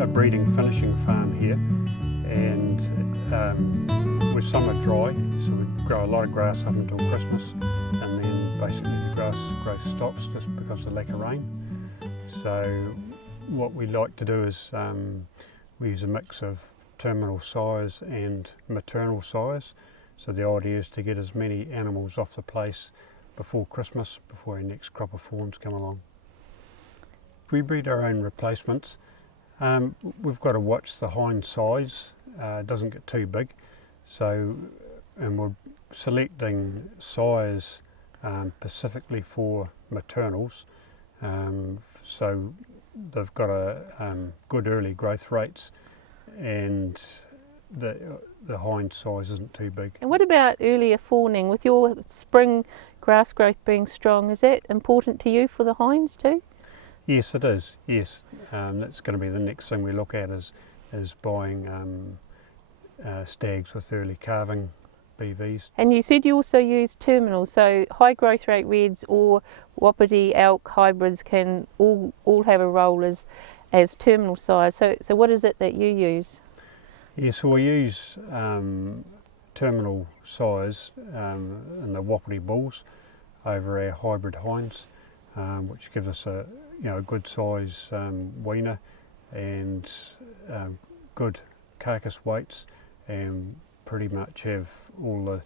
a breeding finishing farm here, and we're summer dry, so we grow a lot of grass up until Christmas, and then basically the grass growth stops just because of the lack of rain. So what we like to do is we use a mix of terminal sires and maternal sires. So the idea is to get as many animals off the place before Christmas, before our next crop of fawns come along. If we breed our own replacements, we've got to watch the hind size. It doesn't get too big. So, and we're selecting sires specifically for maternals. So they've got a good early growth rates, and the hind size isn't too big. And what about earlier fawning? With your spring grass growth being strong, is that important to you for the hinds too? Yes, it is. Yes, that's going to be the next thing we look at is buying stags with early calving BVs. And you said you also use terminals, so high growth rate reds or Wapiti elk hybrids can all have a role as terminal sires. So what is it that you use? Yes, so we use terminal sires in the Wapiti bulls over our hybrid hinds, which gives us a good size weaner and good carcass weights, and pretty much have all the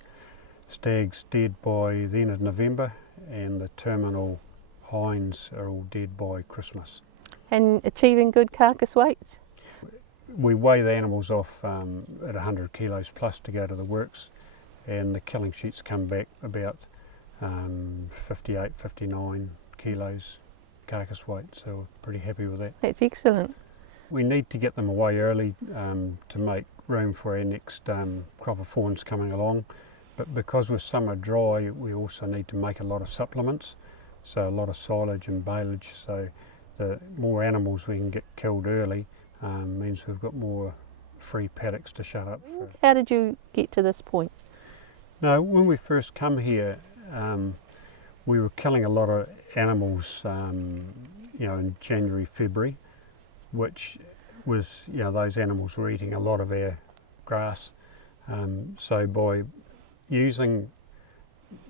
stags dead by the end of November, and the terminal hinds are all dead by Christmas. And achieving good carcass weights? We weigh the animals off at 100 kilos plus to go to the works, and the killing sheets come back about 58, 59 kilos carcass weight, so we're pretty happy with that. That's excellent. We need to get them away early to make room for our next crop of fawns coming along, but because we're summer dry, we also need to make a lot of supplements, so a lot of silage and baleage, so the more animals we can get killed early means we've got more free paddocks to shut up for. How did you get to this point? No, when we first come here, we were killing a lot of animals in January, February, which was, those animals were eating a lot of our grass. So by using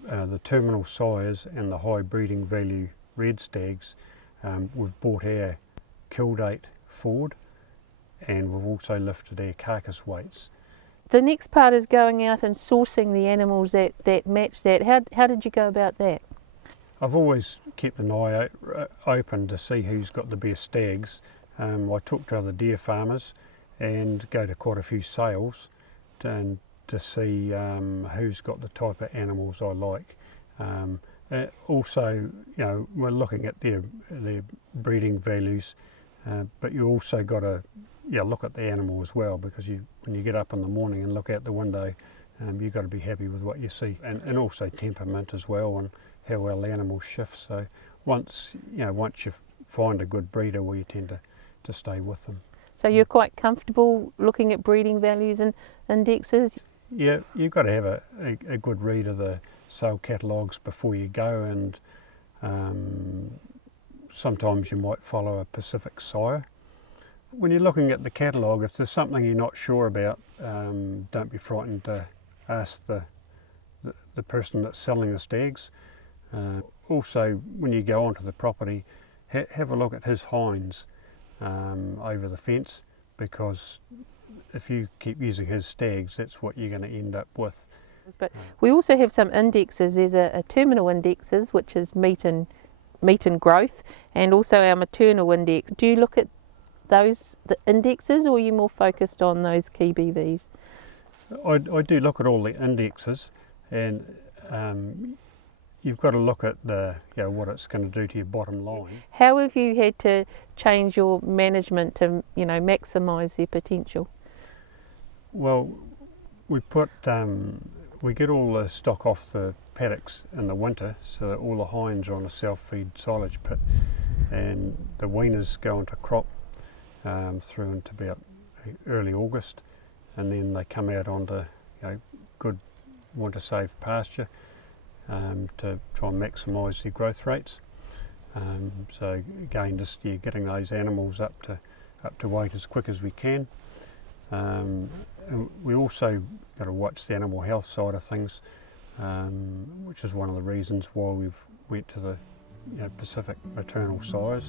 the terminal sires and the high breeding value red stags, we've brought our kill date forward, and we've also lifted our carcass weights. The next part is going out and sourcing the animals that match that. How did you go about that? I've always kept an eye open to see who's got the best stags. I talk to other deer farmers and go to quite a few sales to see who's got the type of animals I like. Also, we're looking at their breeding values, but you also got to look at the animal as well, because when you get up in the morning and look out the window, you've got to be happy with what you see, and also temperament as well, and how well the animal shifts. So once you find a good breeder, we tend to stay with them. So you're quite comfortable looking at breeding values and indexes? Yeah, you've got to have a good read of the sale catalogues before you go, and sometimes you might follow a Pacific sire. When you're looking at the catalogue, if there's something you're not sure about, don't be frightened to ask the person that's selling the stags. Also, when you go onto the property, have a look at his hinds over the fence, because if you keep using his stags, that's what you're going to end up with. But we also have some indexes. There's a terminal indexes, which is meat and growth, and also our maternal index. Do you look at the indexes, or are you more focused on those key BVs? I do look at all the indexes, and you've got to look at what it's going to do to your bottom line. How have you had to change your management to maximise their potential? Well, we get all the stock off the paddocks in the winter, so that all the hinds are on a self-feed silage pit, and the weaners go into crop through into about early August, and then they come out onto good winter safe pasture to try and maximise their growth rates. So again, just getting those animals up to up to weight as quick as we can. And we also got to watch the animal health side of things, which is one of the reasons why we've went to the Pacific maternal size,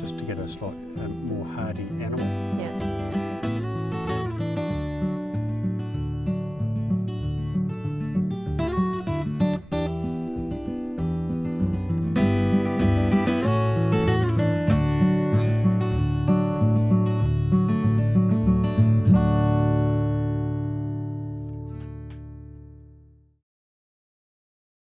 just to get a more hardy animal. Yeah.